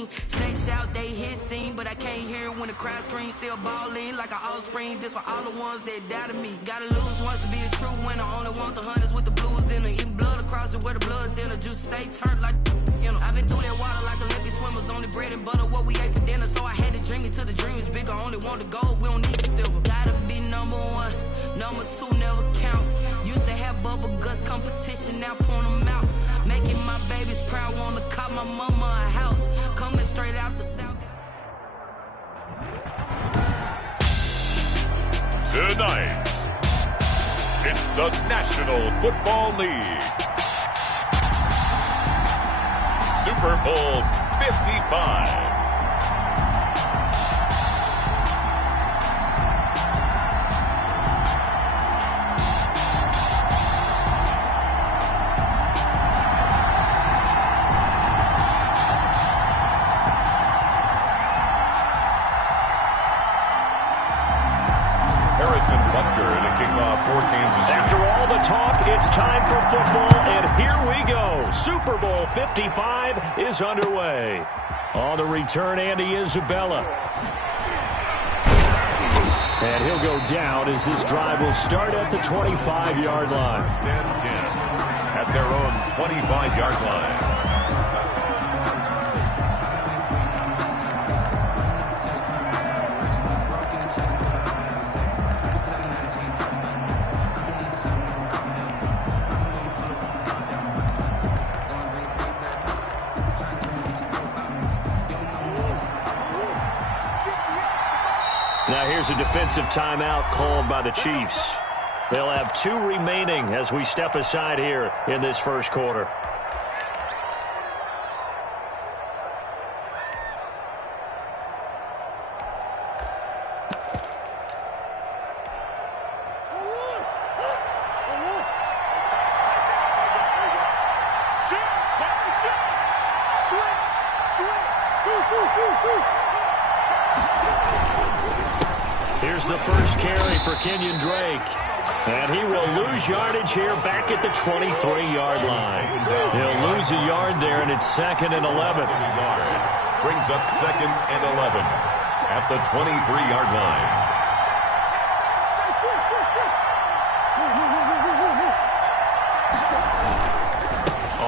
mean. Snakes out, they hit scene, but I can't hear when the crowd screams. Still balling like an offspring. This for all the ones that doubted me. Gotta lose once to be a true winner. Only want the hunters with the blues in it. Even blood across it where the blood dinner. Juice stay turned like, you know. I've been through that water like Olympic swimmers. Only bread and butter, what we ate for dinner. So I had to dream it till the dream is bigger. Only want the gold, we don't need the silver. Gotta be number one, number two never count. Used to have bubble guts competition, now point them out. Making my babies proud, wanna cop my mama a house. Coming straight out the south. Tonight, it's the National Football League. Super Bowl 55. After all the talk, it's time for football, and here we go. Super Bowl 55 is underway. On the return, Andy Isabella. And he'll go down as this drive will start at the 25-yard line. First and 10 at their own 25-yard line. Now here's a defensive timeout called by the Chiefs. They'll have 2 remaining as we step aside here in this first quarter. Here's the first carry for Kenyon Drake. And he will lose yardage here back at the 23-yard line. He'll lose a yard there, and it's 2nd and 11. Brings up 2nd and 11 at the 23-yard line.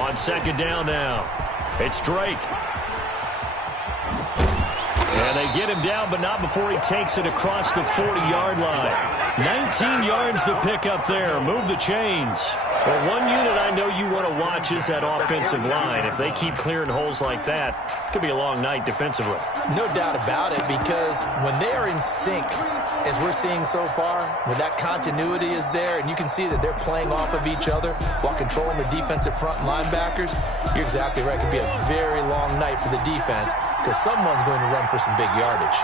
On 2nd down now, it's Drake. And they get him down, but not before he takes it across the 40-yard line. 19 yards to pick up there. Move the chains. Well, one unit I know you want to watch is that offensive line. If they keep clearing holes like that, it could be a long night defensively. No doubt about it, because when they are in sync, as we're seeing so far, when that continuity is there, and you can see that they're playing off of each other while controlling the defensive front linebackers, you're exactly right. It could be a very long night for the defense, because someone's going to run for some big yardage.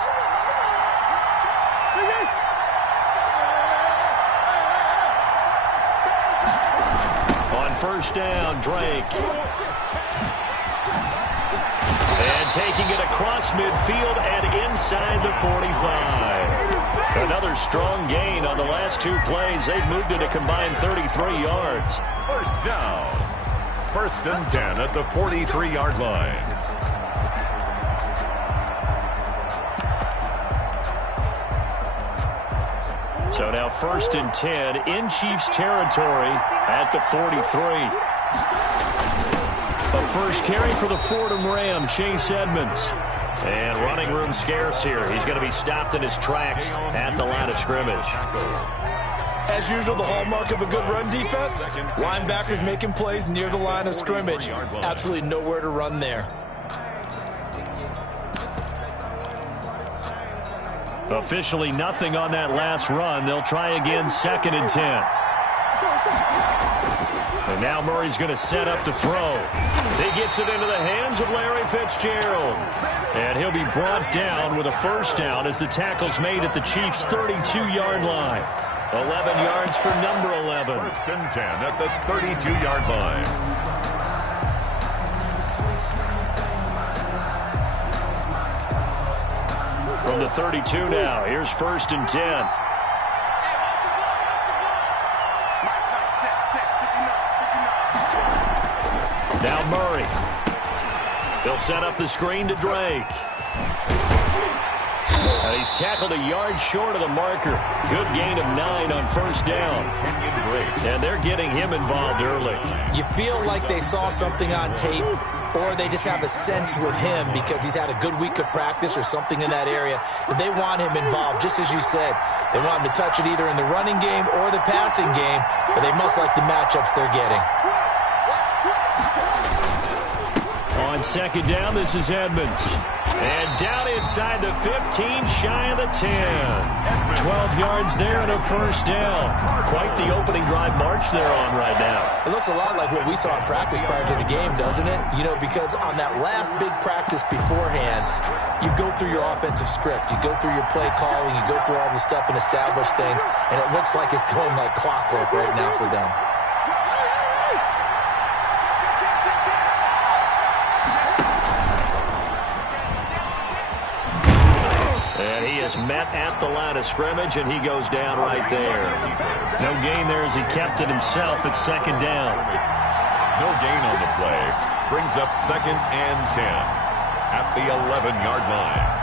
On first down, Drake. And taking it across midfield and inside the 45. Another strong gain on the last 2 plays. They've moved it a combined 33 yards. First down. 1st and 10 at the 43-yard line. So now 1st and 10 in Chiefs territory at the 43. A first carry for the Fordham Ram, Chase Edmonds. And running room scarce here. He's going to be stopped in his tracks at the line of scrimmage. As usual, the hallmark of a good run defense, linebackers making plays near the line of scrimmage. Absolutely nowhere to run there. Officially nothing on that last run. They'll try again 2nd and 10. And now Murray's going to set up to throw. He gets it into the hands of Larry Fitzgerald. And he'll be brought down with a first down as the tackle's made at the Chiefs' 32-yard line. 11 yards for number 11. 1st and 10 at the 32-yard line. From the 32 now, here's 1st and 10. Now Murray. They'll set up the screen to Drake. And he's tackled a yard short of the marker. Good gain of 9 on first down. And they're getting him involved early. You feel like they saw something on tape, or they just have a sense with him because he's had a good week of practice or something in that area that they want him involved. Just as you said, they want him to touch it either in the running game or the passing game, but they must like the matchups they're getting. On second down, this is Edmonds. And down inside the 15, shy of the 10. 12 yards there and a first down. Quite the opening drive march they're on right now. It looks a lot like what we saw in practice prior to the game, doesn't it? You know, because on that last big practice beforehand, you go through your offensive script. You go through your play calling. You go through all the stuff and establish things. And it looks like it's going like clockwork right now for them. And he is met at the line of scrimmage, and he goes down right there. No gain there as he kept it himself at second down. No gain on the play. Brings up 2nd and 10 at the 11-yard line.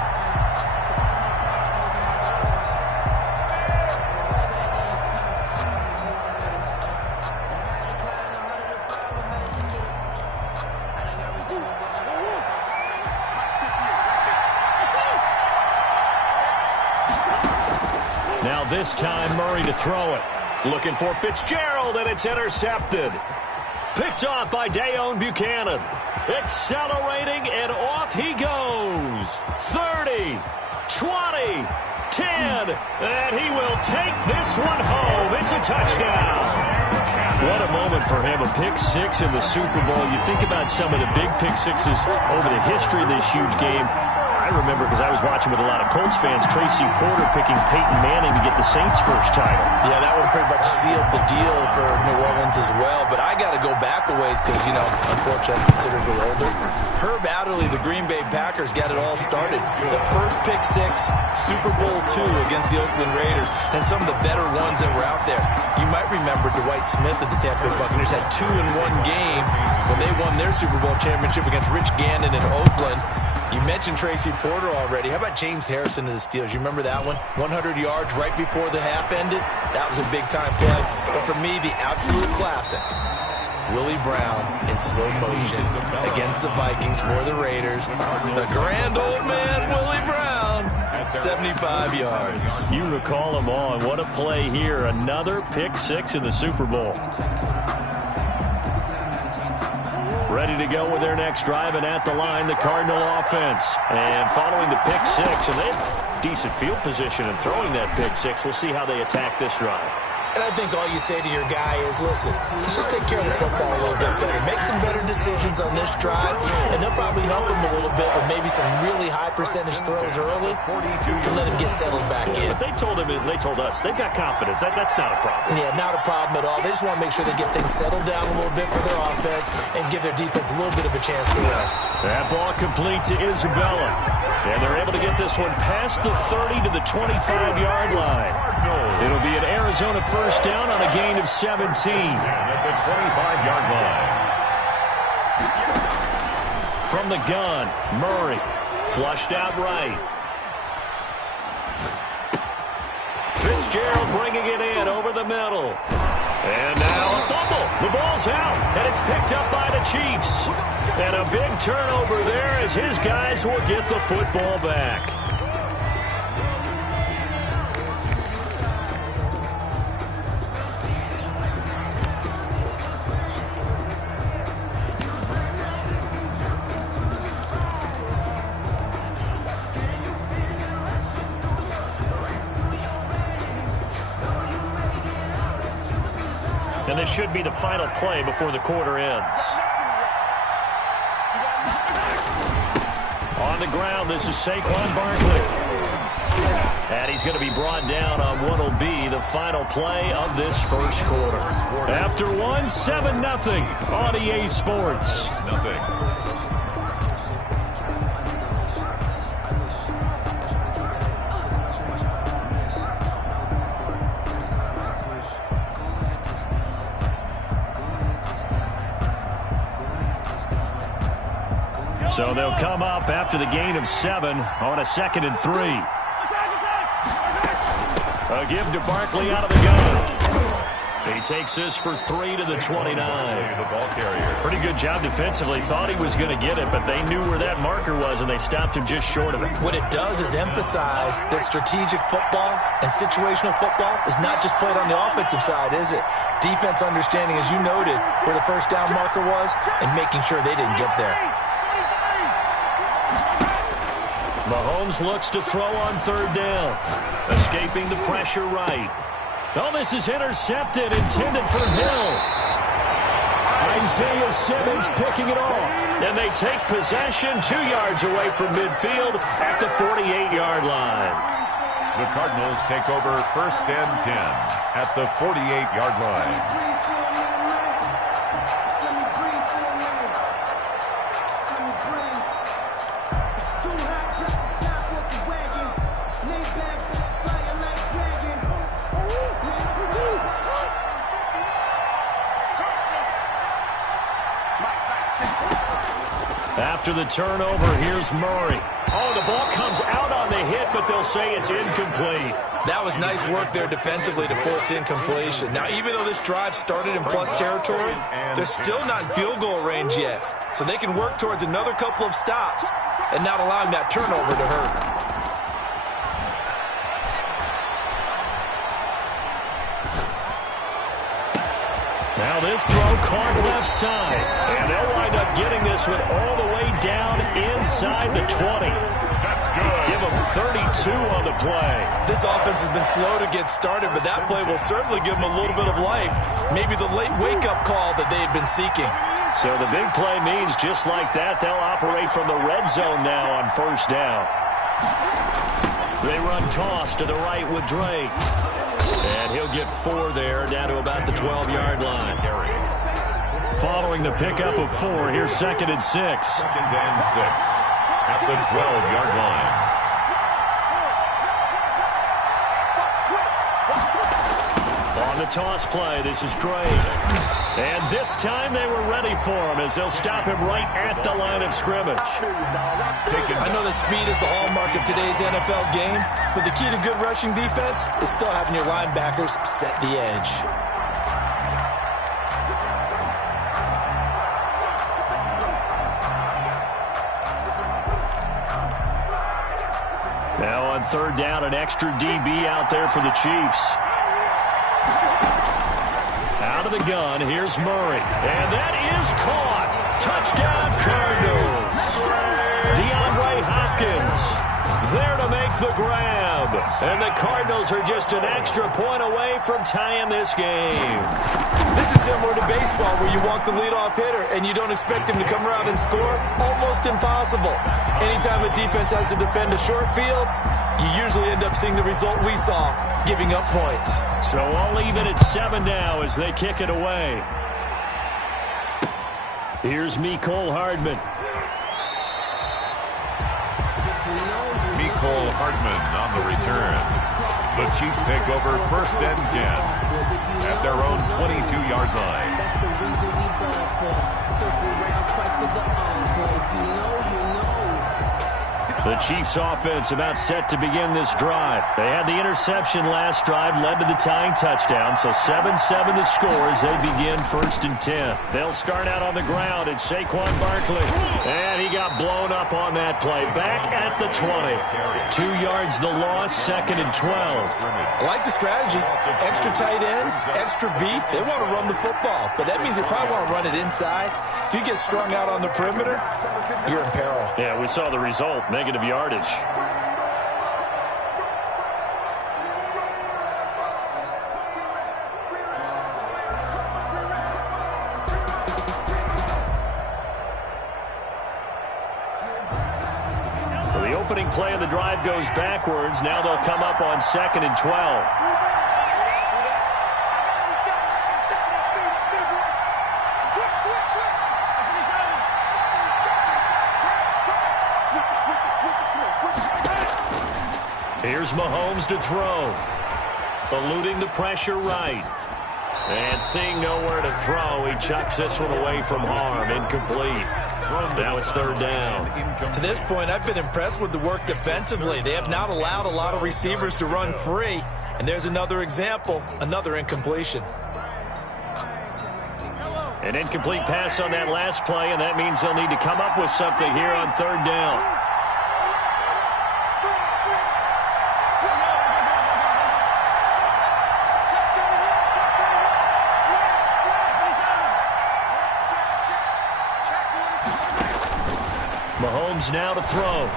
Now this time, Murray to throw it. Looking for Fitzgerald, and it's intercepted. Picked off by Dayon Buchanan. Accelerating, and off he goes. 30, 20, 10, and he will take this one home. It's a touchdown. What a moment for him, a pick 6 in the Super Bowl. You think about some of the big pick 6s over the history of this huge game. I remember, because I was watching with a lot of Colts fans, Tracy Porter picking Peyton Manning to get the Saints' first title. Yeah, that one pretty much sealed the deal for New Orleans as well. But I got to go back a ways because, you know, unfortunately, I'm considerably older. Herb Adderley, the Green Bay Packers, got it all started. The first pick 6, Super Bowl II against the Oakland Raiders, and some of the better ones that were out there. You might remember Dwight Smith of the Tampa Bay Buccaneers had 2 in one game when they won their Super Bowl championship against Rich Gannon in Oakland. You mentioned Tracy Porter already. How about James Harrison of the Steelers? You remember that one? 100 yards right before the half ended? That was a big-time play. But for me, the absolute classic, Willie Brown in slow motion against the Vikings for the Raiders. The grand old man, Willie Brown, 75 yards. You recall them all, and what a play here. Another pick 6 in the Super Bowl. Ready to go with their next drive, and at the line, the Cardinal offense. And following the pick 6, and they have decent field position in throwing that pick 6. We'll see how they attack this drive. And I think all you say to your guy is, listen, let's just take care of the football a little bit better. Make some better decisions on this drive, and they'll probably help him a little bit with maybe some really high percentage throws early to let him get settled back in. But they told us, they've got confidence. That's not a problem. Yeah, not a problem at all. They just want to make sure they get things settled down a little bit for their offense and give their defense a little bit of a chance to rest. That ball complete to Isabella. And they're able to get this one past the 30 to the 25-yard line. It'll be an Arizona first down on a gain of 17. At the 25-yard line. From the gun, Murray. Flushed out right. Fitzgerald bringing it in over the middle. And now a fumble. The ball's out, and it's picked up by the Chiefs. And a big turnover there as his guys will get the football back. And this should be the final play before the quarter ends. On the ground, this is Saquon Barkley. And he's going to be brought down on what will be the final play of this first quarter. After one, 7-0 on EA Sports. So they'll come up after the gain of 7 on a 2nd and 3. A give to Barkley out of the gun. He takes this for 3 to the 29. The ball carrier. Pretty good job defensively. Thought he was going to get it, but they knew where that marker was, and they stopped him just short of it. What it does is emphasize that strategic football and situational football is not just played on the offensive side, is it? Defense understanding, as you noted, where the first down marker was and making sure they didn't get there. Mahomes looks to throw on 3rd down. Escaping the pressure right. Oh, this is intercepted, intended for Hill. Isaiah Simmons picking it off. And they take possession 2 yards away from midfield at the 48-yard line. The Cardinals take over 1st and 10 at the 48-yard line. After the turnover, here's Murray. Oh, the ball comes out on the hit, but they'll say it's incomplete. That was nice work there defensively to force incompletion. Now, even though this drive started in plus territory, they're still not in field goal range yet. So they can work towards another couple of stops and not allowing that turnover to hurt. Now this throw caught left side. And they'll wind up getting this one all the way down inside the 20. That's good. Give them 32 on the play. This offense has been slow to get started, but that play will certainly give them a little bit of life. Maybe the late wake-up call that they had been seeking. So the big play means just like that, they'll operate from the red zone now on 1st down. They run toss to the right with Drake. And he'll get 4 there, down to about the 12-yard line. Following the pickup of 4, here's 2nd and 6. 2nd and 6 at the 12-yard line. On the toss play, this is Drake. And this time they were ready for him as they'll stop him right at the line of scrimmage. I know that speed is the hallmark of today's NFL game, but the key to good rushing defense is still having your linebackers set the edge. Now on 3rd down, an extra DB out there for the Chiefs. Out of the gun, here's Murray. And that is caught. Touchdown, Cardinals. DeAndre Hopkins there to make the grab. And the Cardinals are just an extra point away from tying this game. This is similar to baseball where you walk the leadoff hitter and you don't expect him to come around and score. Almost impossible. Anytime a defense has to defend a short field, you usually end up seeing the result we saw, giving up points. So all even at 7 now as they kick it away. Here's Mecole Hardman. Mecole Hardman on the return. The Chiefs take over 1st and 10 at their own 22-yard line. That's the reason we ball for. Circle around twice for the encore. If you know, you know. The Chiefs offense about set to begin this drive. They had the interception last drive, led to the tying touchdown, so 7-7 the score as they begin 1st and 10. They'll start out on the ground at Saquon Barkley. And he got blown up on that play. Back at the 20. 2 yards the loss, 2nd and 12. I like the strategy. Extra tight ends, extra beef. They want to run the football, but that means they probably want to run it inside. If you get strung out on the perimeter, you're in peril. Yeah, we saw the result, negative yardage. So the opening play of the drive goes backwards. Now they'll come up on 2nd and 12. Here's Mahomes to throw. Eluding the pressure right. And seeing nowhere to throw, he chucks this one away from harm. Incomplete. Now it's third down. To this point, I've been impressed with the work defensively. They have not allowed a lot of receivers to run free. And there's another example, another incompletion. An incomplete pass on that last play, and that means they'll need to come up with something here on third down. Mahomes now to throw.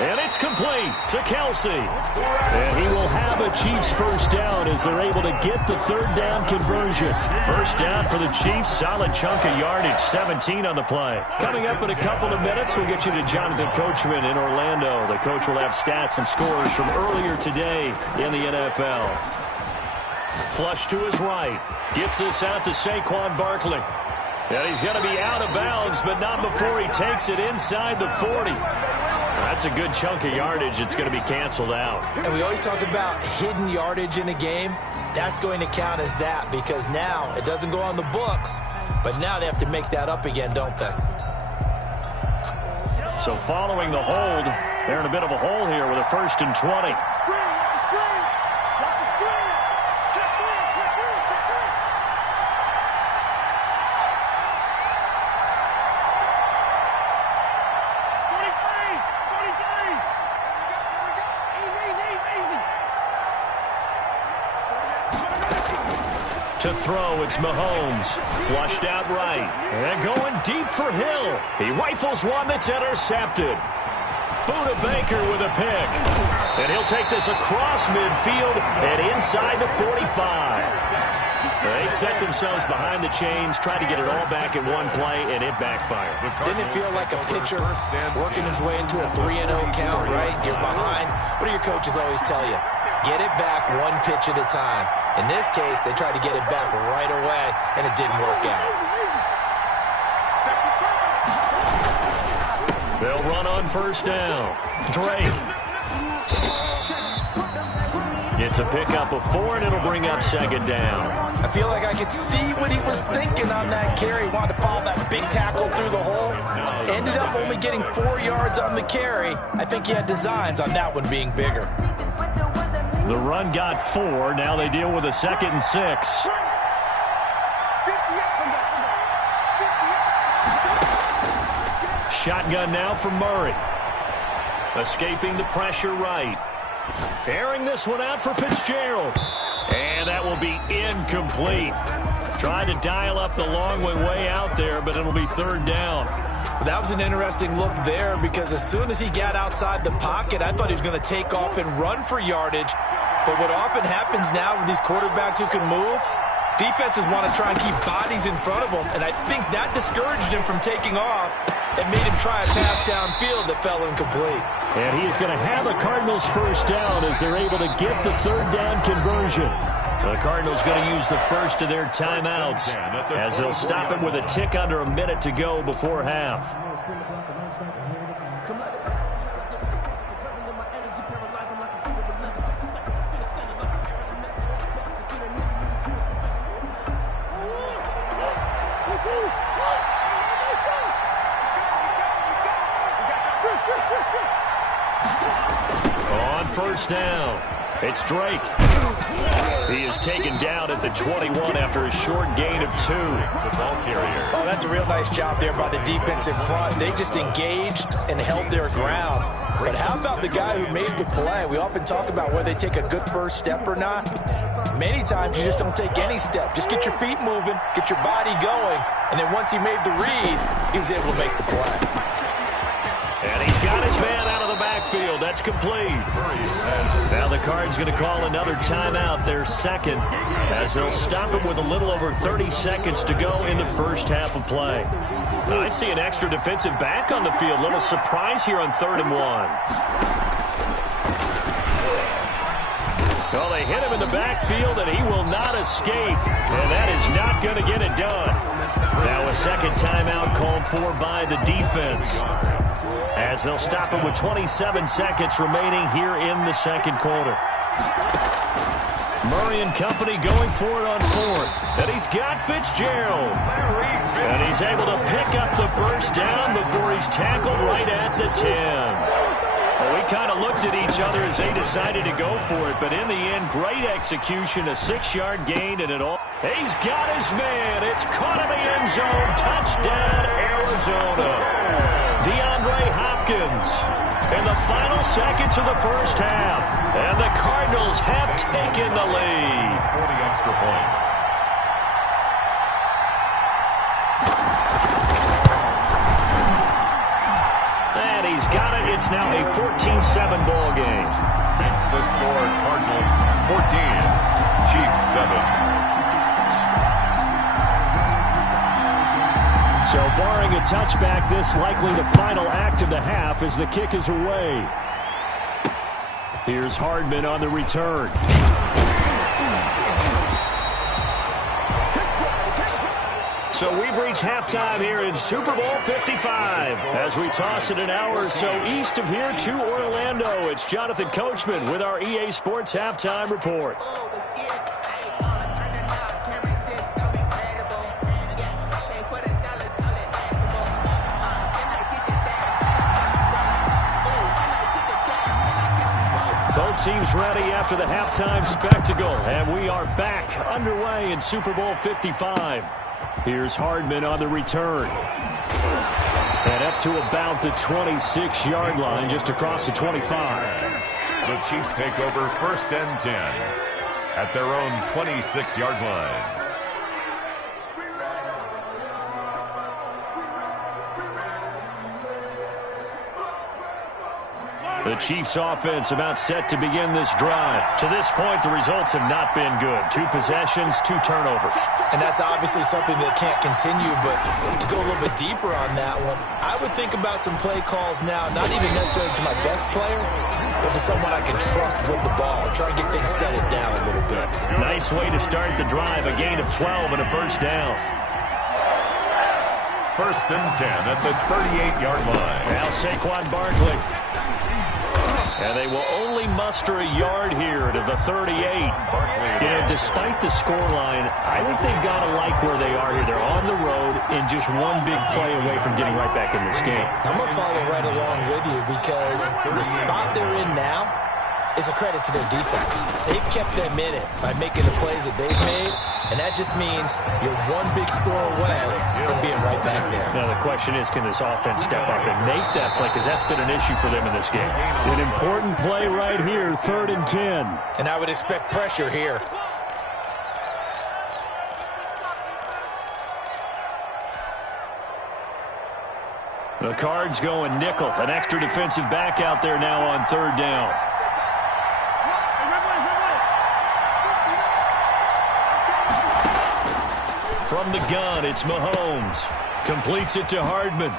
And it's complete to Kelsey. And he will have a Chiefs first down as they're able to get the third down conversion. First down for the Chiefs. Solid chunk of yardage. 17 on the play. Coming up in a couple of minutes, we'll get you to Jonathan Coachman in Orlando. The coach will have stats and scores from earlier today in the NFL. Flush to his right. Gets this out to Saquon Barkley. And he's going to be out of bounds, but not before he takes it inside the 40. That's a good chunk of yardage. It's going to be canceled out. And we always talk about hidden yardage in a game. That's going to count as that because now it doesn't go on the books, but now they have to make that up again, don't they? So following the hold, they're in a bit of a hole here with a 1st and 20. To throw, it's Mahomes. Flushed out right. And going deep for Hill. He rifles one that's intercepted. Buda Baker with a pick. And he'll take this across midfield and inside the 45. They set themselves behind the chains, tried to get it all back in one play, and it backfired. Didn't it feel like a pitcher working his way into a 3-0 count, right? You're behind. What do your coaches always tell you? Get it back one pitch at a time. In this case, they tried to get it back right away, and it didn't work out. They'll run on first down. Drake. It's a pickup of 4, and it'll bring up second down. I feel like I could see what he was thinking on that carry. Wanted to follow that big tackle through the hole. Ended up only getting 4 yards on the carry. I think he had designs on that one being bigger. The run got 4. Now they deal with a 2nd and 6. Shotgun now for Murray. Escaping the pressure right. Airing this one out for Fitzgerald. And that will be incomplete. Trying to dial up the long way out there, but it'll be third down. That was an interesting look there because as soon as he got outside the pocket, I thought he was going to take off and run for yardage. But what often happens now with these quarterbacks who can move, defenses want to try and keep bodies in front of them, and I think that discouraged him from taking off and made him try a pass downfield that fell incomplete. And he is going to have a Cardinals first down as they're able to get the third down conversion. The Cardinals going to use the first of their timeouts as they'll stop him with a tick under a minute to go before half. On first down, it's Drake. He is taken down at the 21 after a short gain of 2. The ball carrier. Oh, that's a real nice job there by the defense in front. They just engaged and held their ground. But how about the guy who made the play? We often talk about whether they take a good first step or not. Many times you just don't take any step. Just get your feet moving, get your body going, and then once he made the read, he was able to make the play. And he's got his man out of the backfield. That's complete. Now the Cards going to call another timeout, their second, as they'll stop him with a little over 30 seconds to go in the first half of play. Now I see an extra defensive back on the field. Little surprise here on 3rd and 1. Well, they hit him in the backfield, and he will not escape. And that is not going to get it done. Now a second timeout called for by the defense, as they'll stop him with 27 seconds remaining here in the second quarter. Murray and company going for it on fourth. And he's got Fitzgerald. And he's able to pick up the first down before he's tackled right at the 10. Well, we kind of looked at each other as they decided to go for it, but in the end, great execution, a 6-yard gain, and it all. He's got his man. It's caught in the end zone. Touchdown, Arizona. DeAndre Hopkins in the final seconds of the first half. And the Cardinals have taken the lead. 40 extra point. And he's got it. It's now a 14-7 ball game. Makes the score Cardinals 14, Chiefs 7. So barring a touchback, this likely the final act of the half as the kick is away. Here's Hardman on the return. So we've reached halftime here in Super Bowl 55. As we toss it an hour or so east of here to Orlando, it's Jonathan Coachman with our EA Sports Halftime Report. Both teams ready after the halftime spectacle, and we are back underway in Super Bowl 55. Here's Hardman on the return. And up to about the 26-yard line, just across the 25. The Chiefs take over first and 10 at their own 26-yard line. The Chiefs offense about set to begin this drive. To this point, the results have not been good. 2 possessions, 2 turnovers. And that's obviously something that can't continue, but to go a little bit deeper on that one, I would think about some play calls now, not even necessarily to my best player, but to someone I can trust with the ball. Try and get things settled down a little bit. Nice way to start the drive, a gain of 12 and a first down. First and 10 at the 38-yard line. Now Saquon Barkley. And they will only muster a yard here to the 38. You know, despite the scoreline, I think they've got to like where they are here. They're on the road and just one big play away from getting right back in this game. I'm going to follow right along with you because the spot they're in now is a credit to their defense. They've kept them in it by making the plays that they've made, and that just means you're one big score away from being right back there. Now the question is, can this offense step up and make that play? Because that's been an issue for them in this game. An important play right here, 3rd and 10. And I would expect pressure here. The Cards going nickel. An extra defensive back out there now on 3rd down. From the gun, it's Mahomes. Completes it to Hardman.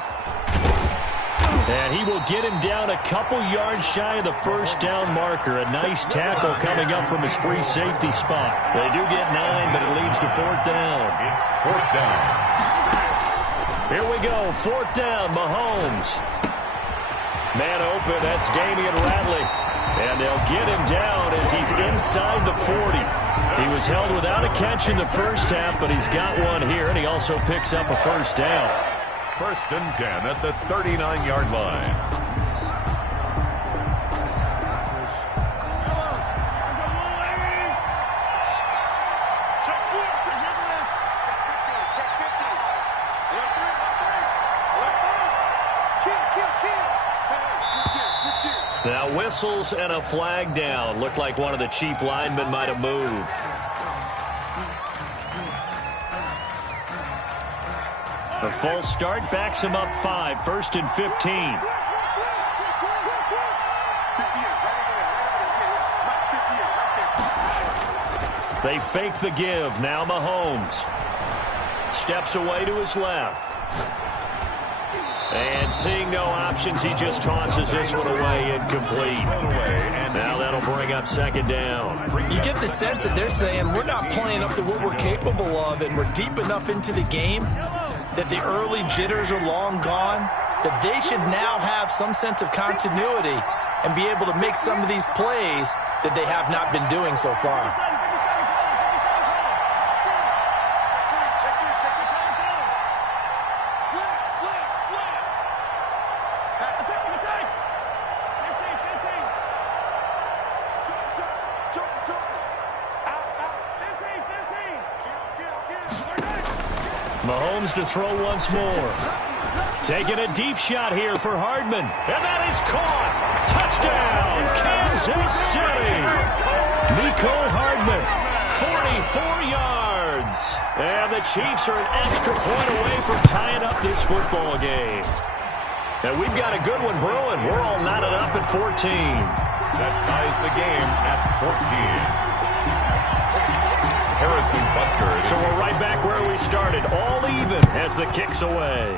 And he will get him down a couple yards shy of the first down marker. A nice tackle coming up from his free safety spot. They do get 9, but it leads to 4th down. It's 4th down. Here we go, 4th down, Mahomes. Man open, that's Damian Ratley. And they'll get him down as he's inside the 40. He was held without a catch in the first half, but he's got one here, and he also picks up a first down. First and 10 at the 39-yard line. Now whistles and a flag down. Looked like one of the Chief linemen might have moved. The false start backs him up 5. 1st and 15. They fake the give. Now Mahomes steps away to his left. And seeing no options, he just tosses this one away incomplete. Now that'll bring up 2nd down. You get the sense that they're saying we're not playing up to what we're capable of, and we're deep enough into the game that the early jitters are long gone, that they should now have some sense of continuity and be able to make some of these plays that they have not been doing so far. Mahomes to throw once more. Taking a deep shot here for Hardman. And that is caught. Touchdown, Kansas City. Mecole Hardman, 44 yards. And the Chiefs are an extra point away from tying up this football game. And we've got a good one brewing. We're all knotted up at 14. That ties the game at 14. Harrison Butker. So we're right back where we started, all even as the kick's away.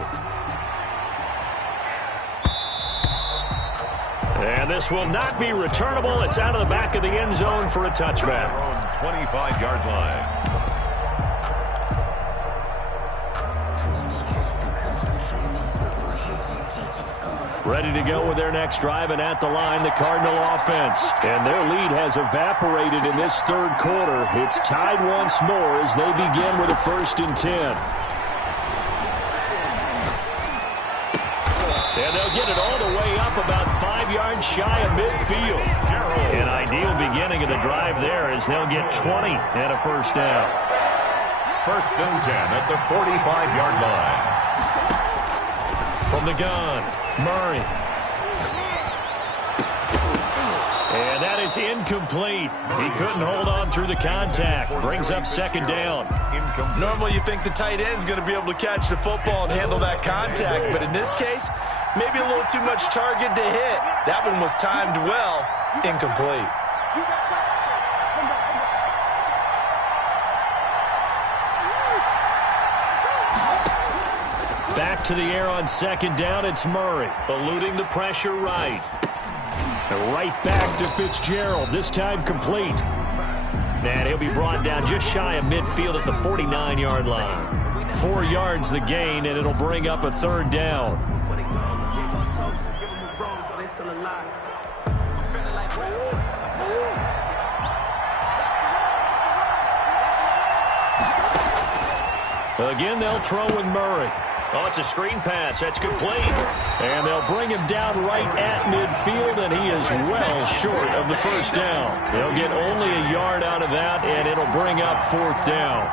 And this will not be returnable. It's out of the back of the end zone for a touchback. 25-yard line. Ready to go with their next drive, and at the line, the Cardinal offense. And their lead has evaporated in this third quarter. It's tied once more as they begin with a 1st and 10. And they'll get it all the way up about 5 yards shy of midfield. An ideal beginning of the drive there as they'll get 20 and a 1st down. 1st and 10 at the 45-yard line. From the gun, Murray. And that is incomplete. He couldn't hold on through the contact. Brings up 2nd down. Normally you think the tight end's going to be able to catch the football and handle that contact, but in this case, maybe a little too much target to hit. That one was timed well. Incomplete. Back to the air on 2nd down. It's Murray, eluding the pressure right. And right back to Fitzgerald, this time complete. And he'll be brought down just shy of midfield at the 49-yard line. 4 yards the gain, and it'll bring up a 3rd down. Again, they'll throw with Murray. Oh, it's a screen pass. That's complete. And they'll bring him down right at midfield, and he is well short of the 1st down. They'll get only a yard out of that, and it'll bring up 4th down.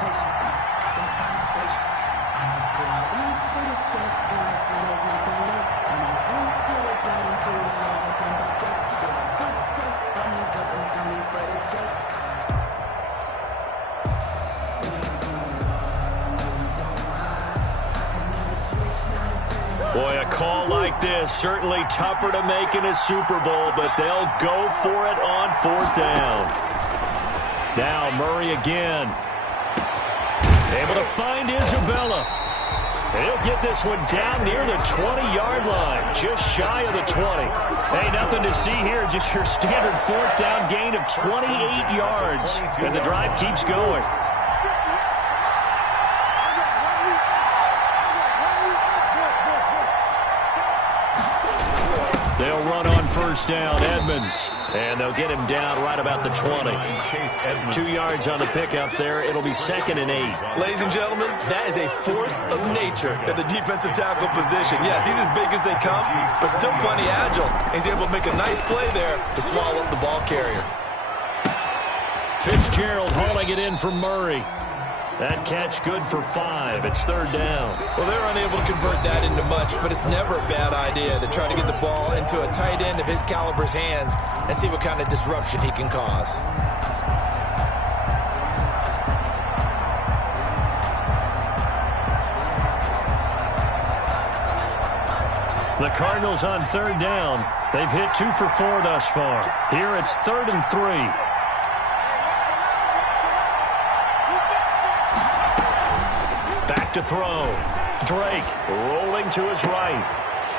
Boy, a call like this, certainly tougher to make in a Super Bowl, but they'll go for it on 4th down. Now Murray again. Able to find Isabella. And he'll get this one down near the 20-yard line, just shy of the 20. Hey, nothing to see here, just your standard 4th down gain of 28 yards. And the drive keeps going. They'll run on 1st down, Edmonds. And they'll get him down right about the 20. 2 yards on the pickup there. It'll be 2nd and 8. Ladies and gentlemen, that is a force of nature at the defensive tackle position. Yes, he's as big as they come, but still plenty agile. He's able to make a nice play there to swallow up the ball carrier. Fitzgerald hauling it in from Murray. That catch good for 5. It's 3rd down. Well, they're unable to convert that into much, but it's never a bad idea to try to get the ball into a tight end of his caliber's hands and see what kind of disruption he can cause. The Cardinals on 3rd down. They've hit 2 for 4 thus far. Here it's 3rd and 3. To throw. Drake rolling to his right.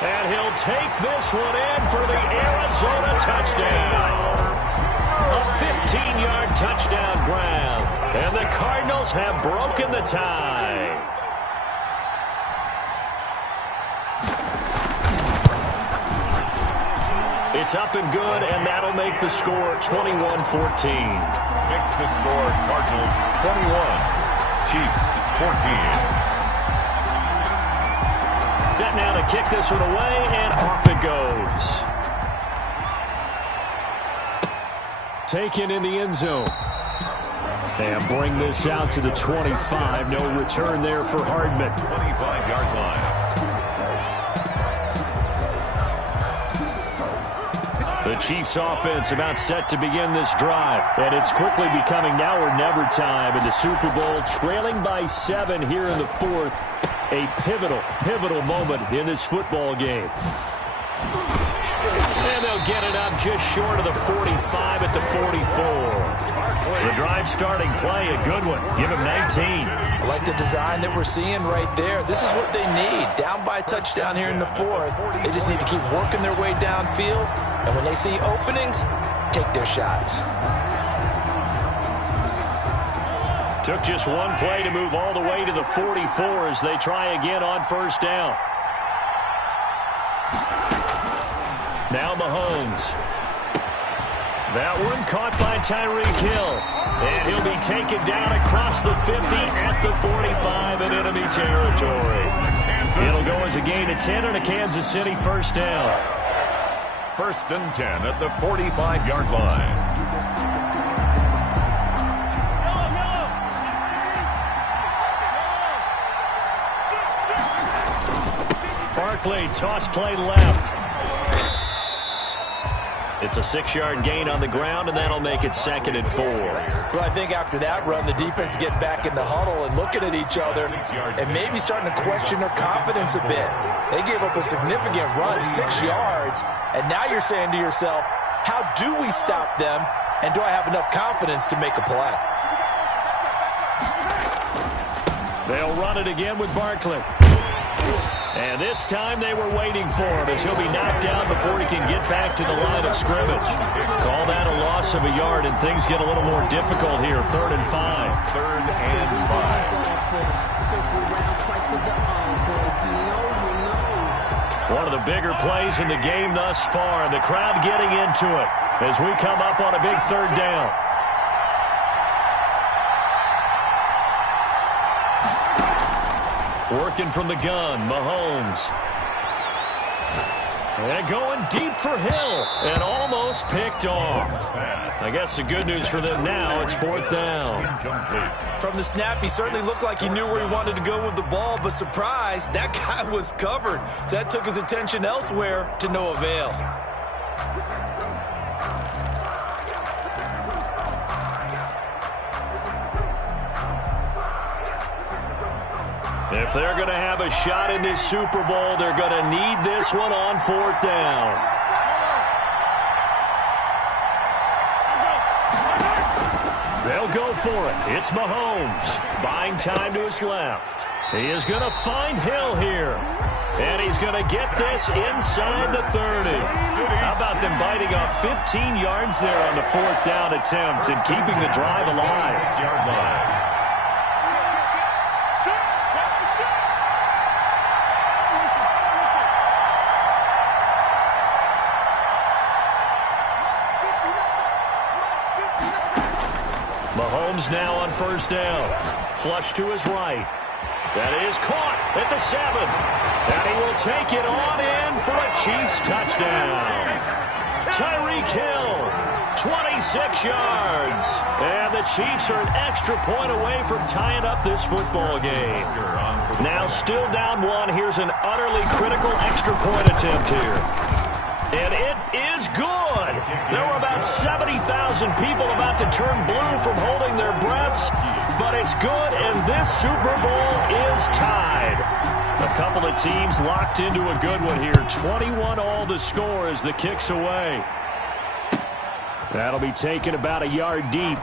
And he'll take this one in for the Arizona touchdown. A 15-yard touchdown grab. And the Cardinals have broken the tie. It's up and good, and that'll make the score 21-14. Makes the score Cardinals 21, Chiefs 14. Set now to kick this one away, and off it goes. Taken in the end zone. And bring this out to the 25. No return there for Hardman. 25-yard line. The Chiefs offense about set to begin this drive. And it's quickly becoming now or never time in the Super Bowl, trailing by 7 here in the fourth. A pivotal moment in this football game. And they'll get it up just short of the 45 at the 44. The drive starting play, a good one. Give him 19. I like the design that we're seeing right there. This is what they need. Down by a touchdown here in the fourth. They just need to keep working their way downfield. And when they see openings, take their shots. Took just one play to move all the way to the 44 as they try again on first down. Now Mahomes. That one caught by Tyreek Hill. And he'll be taken down across the 50 at the 45 in enemy territory. It'll go as a gain of 10 and a Kansas City first down. First and 10 at the 45-yard line. Barkley, toss play left. It's a 6-yard gain on the ground, and that'll make it second and 4. Well, I think after that run, the defense get back in the huddle and looking at each other and maybe starting to question their confidence a bit. They gave up a significant run, 6 yards, and now you're saying to yourself, how do we stop them, and do I have enough confidence to make a play? They'll run it again with Barkley. And this time they were waiting for him as he'll be knocked down before he can get back to the line of scrimmage. Call that a loss of a yard, and things get a little more difficult here. 3rd and 5. 3rd and 5. One of the bigger plays in the game thus far, and the crowd getting into it as we come up on a big 3rd down. Working from the gun, Mahomes. And going deep for Hill. And almost picked off. I guess the good news for them now, it's 4th down. From the snap, he certainly looked like he knew where he wanted to go with the ball, but surprise, that guy was covered. So that took his attention elsewhere to no avail. If they're going to have a shot in this Super Bowl, they're going to need this one on 4th down. They'll go for it. It's Mahomes. Buying time to his left. He is going to find Hill here. And he's going to get this inside the 30. How about them biting off 15 yards there on the 4th down attempt and keeping the drive alive? 6-yard line. Mahomes now on first down. Flush to his right. That is caught at the 7. And he will take it on in for a Chiefs touchdown. Tyreek Hill, 26 yards. And the Chiefs are an extra point away from tying up this football game. Now still down 1. Here's an utterly critical extra point attempt here. And it is good. There were about 70,000 people about to turn blue from holding their breaths. But it's good, and this Super Bowl is tied. A couple of teams locked into a good one here. 21 all the score as the kick's away. That'll be taken about a yard deep.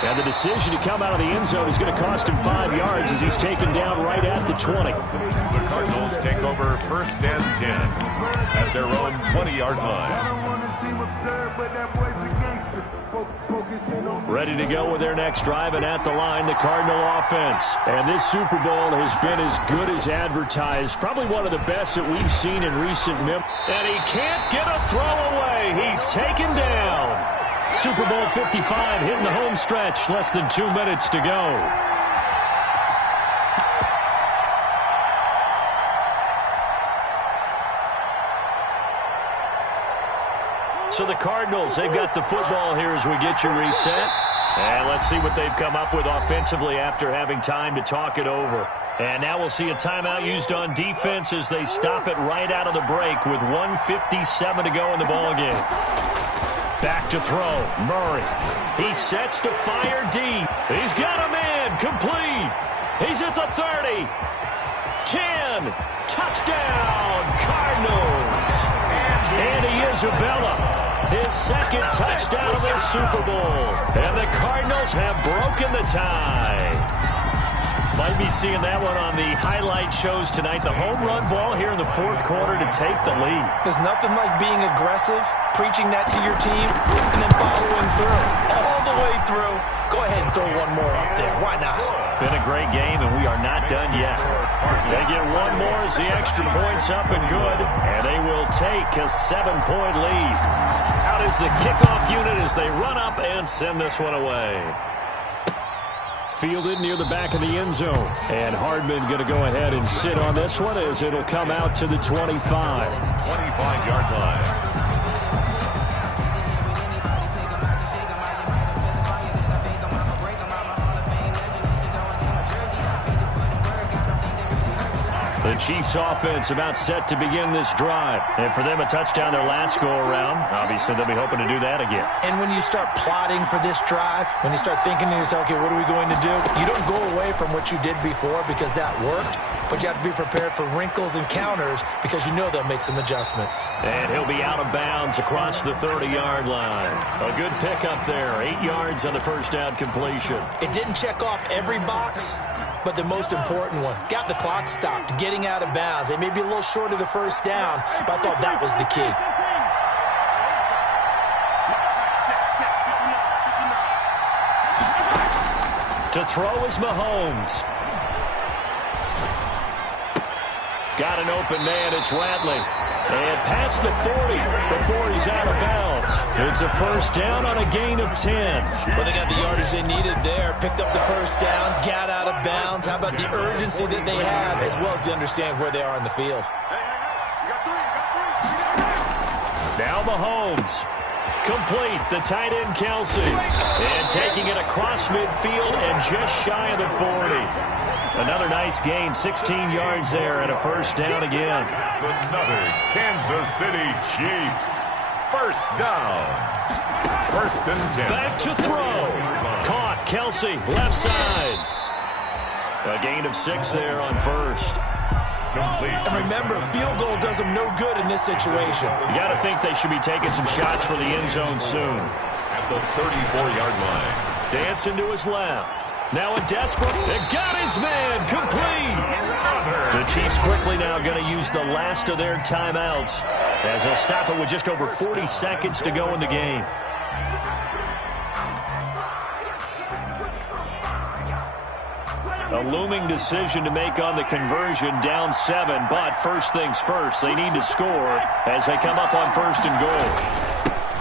And the decision to come out of the end zone is going to cost him 5 yards as he's taken down right at the 20. The Cardinals take over 1st and 10 at their own 20-yard line. Ready to go with their next drive, and at the line, the Cardinal offense. And this Super Bowl has been as good as advertised. Probably one of the best that we've seen in recent memory. And he can't get a throw away. He's taken down. Super Bowl 55 hitting the home stretch. Less than 2 minutes to go. So the Cardinals, they've got the football here as we get you reset. And let's see what they've come up with offensively after having time to talk it over. And now we'll see a timeout used on defense as they stop it right out of the break with 1:57 to go in the ballgame. Back to throw. Murray. He sets to fire deep. He's got a man. Complete. He's at the 30. 10. Touchdown. Cardinals. Andy Isabella. His second touchdown of the Super Bowl. And the Cardinals have broken the tie. Might be seeing that one on the highlight shows tonight. The home run ball here in the fourth quarter to take the lead. There's nothing like being aggressive, preaching that to your team, and then following through. All the way through. Go ahead and throw one more up there. Why not? Been a great game, and we are not done yet. They get one more as the extra point's up and good, and they will take a 7-point lead. Out is the kickoff unit as they run up and send this one away. Fielded near the back of the end zone. And Hardman going to go ahead and sit on this one as it'll come out to the 25. 25-yard line. The Chiefs offense about set to begin this drive. And for them, a touchdown their last go-around. Obviously, they'll be hoping to do that again. And when you start plotting for this drive, when you start thinking to yourself, okay, what are we going to do? You don't go away from what you did before because that worked. But you have to be prepared for wrinkles and counters because you know they'll make some adjustments. And he'll be out of bounds across the 30-yard line. A good pickup there. 8 yards on the first down completion. It didn't check off every box, but the most important one. Got the clock stopped, getting out of bounds. They may be a little short of the first down, but I thought that was the key. To throw is Mahomes. Got an open man, it's Ratley. And past the 40 before he's out of bounds. It's a first down on a gain of 10. Well, they got the yardage they needed there. Picked up the first down, got out of bounds. How about the urgency that they have, as well as they understand where they are in the field. Now Mahomes. Complete, the tight end Kelsey. And taking it across midfield and just shy of the 40. Another nice gain, 16 yards there and a first down again. Another Kansas City Chiefs. First down. First and 10. Back to throw. Caught, Kelsey, left side. A gain of 6 there on first. Complete. And remember, field goal does them no good in this situation. You got to think they should be taking some shots for the end zone soon. At the 34-yard line. Dancing to his left. Now a desperate, it got his man, complete. The Chiefs quickly now going to use the last of their timeouts as they'll stop it with just over 40 seconds to go in the game. A looming decision to make on the conversion, down 7, but first things first, they need to score as they come up on first and goal.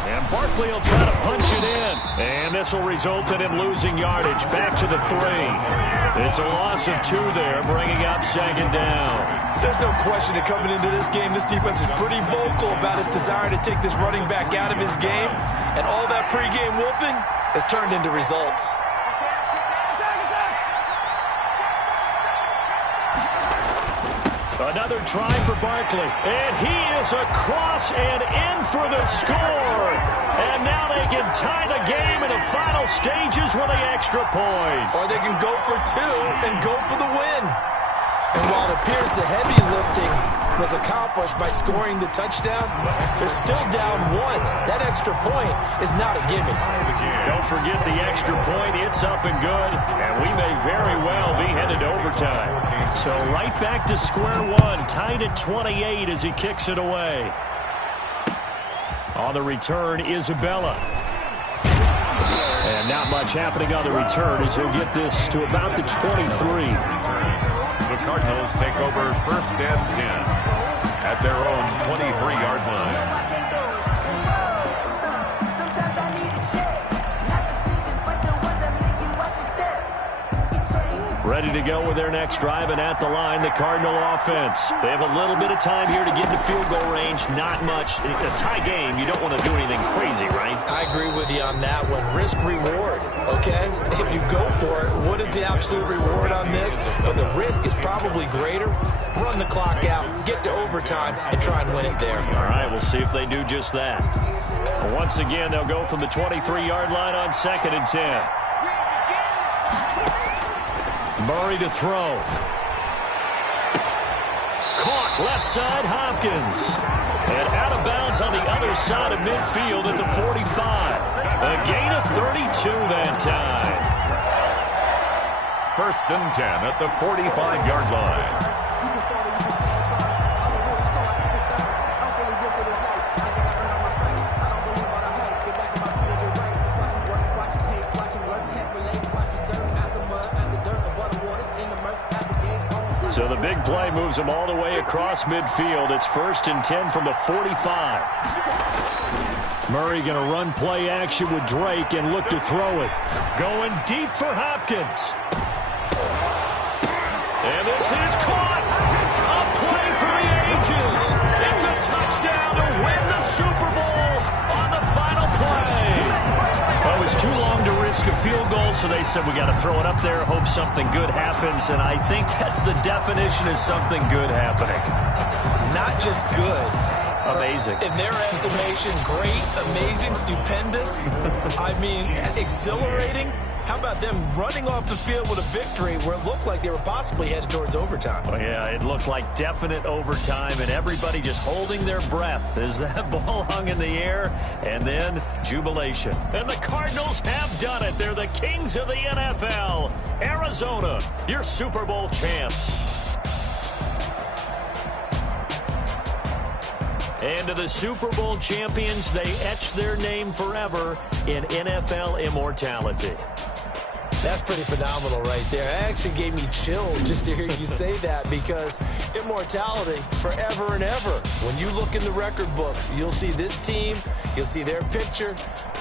And Barkley will try to punch it in. And this will result in him losing yardage. Back to the 3. It's a loss of 2 there, bringing up second down. There's no question that coming into this game, this defense is pretty vocal about its desire to take this running back out of his game. And all that pregame whooping has turned into results. Another try for Barkley. And he is across and in for the score. And now they can tie the game in the final stages with an extra point. Or they can go for 2 and go for the win. And while it appears the heavy lifting was accomplished by scoring the touchdown, they're still down 1. That extra point is not a gimme. Don't forget the extra point. It's up and good. And we may very well be headed to overtime. So right back to square one. Tied at 28 as he kicks it away. On the return, Isabella. And not much happening on the return as he'll get this to about the 23. The Cardinals take over first and 10 at their own 23-yard line. Ready to go with their next drive, and at the line, the Cardinal offense. They have a little bit of time here to get into field goal range. Not much. In a tie game, you don't want to do anything crazy, right? I agree with you on that one. Risk-reward, okay? If you go for it, what is the absolute reward on this? But the risk is probably greater. Run the clock out, get to overtime, and try and win it there. All right, we'll see if they do just that. Once again, they'll go from the 23-yard line on 2nd and 10. Murray to throw. Caught left side, Hopkins. And out of bounds on the other side of midfield at the 45. A gain of 32 that time. 1st and 10 at the 45-yard line. So the big play moves them all the way across midfield. It's 1st and 10 from the 45. Murray going to run play action with Drake and look to throw it. Going deep for Hopkins. And this is caught. A play for the ages. It's a touchdown to win the Super Bowl on the final play. Well, it was too long to risk a field goal, so they said we got to throw it up there, hope something good happens, and I think that's the definition of something good happening. Not just good. Amazing. In their estimation, great, amazing, stupendous. I mean, exhilarating. How about them running off the field with a victory where it looked like they were possibly headed towards overtime? Well, yeah, it looked like definite overtime, and everybody just holding their breath as that ball hung in the air, and then jubilation. And the Cardinals have done it. They're the kings of the NFL. Arizona, your Super Bowl champs. And to the Super Bowl champions, they etch their name forever in NFL immortality. That's pretty phenomenal right there. It actually gave me chills just to hear you say that, because immortality forever and ever. When you look in the record books, you'll see this team, you'll see their picture,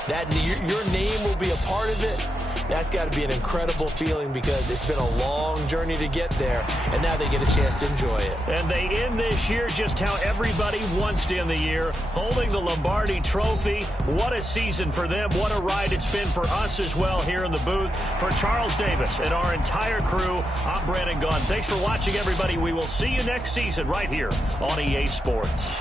that your name will be a part of it. That's got to be an incredible feeling, because it's been a long journey to get there, and now they get a chance to enjoy it. And they end this year just how everybody wants to end the year, holding the Lombardi Trophy. What a season for them. What a ride it's been for us as well here in the booth. For Charles Davis and our entire crew, I'm Brandon Gaudin. Thanks for watching, everybody. We will see you next season right here on EA Sports.